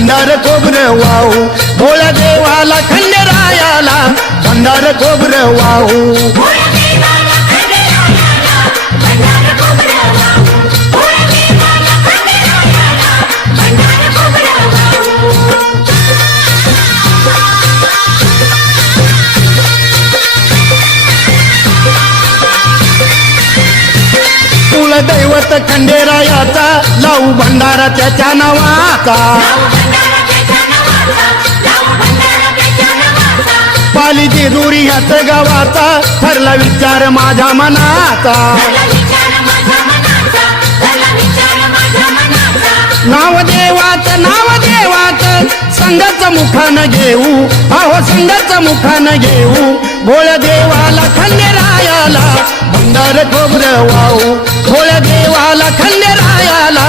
भंडार खोबरं वाहू भोळ्या देवाला खंडेरायाला भंडार खोबरं वाहू दैवत खंडेरायाचा लावू भंडारा त्याच्या नावाचा पाली जेजुरी ह्याच गावाचा ठरला विचार माझ्या मनाचा नाव देवाचं संघाचं मुखानं घेऊ अहो संघाचं मुखानं घेऊ भोळ्या देवाला खंडेरायाला भंडार खोबरं वाहू भोळ्या देवाला खंडेरायाला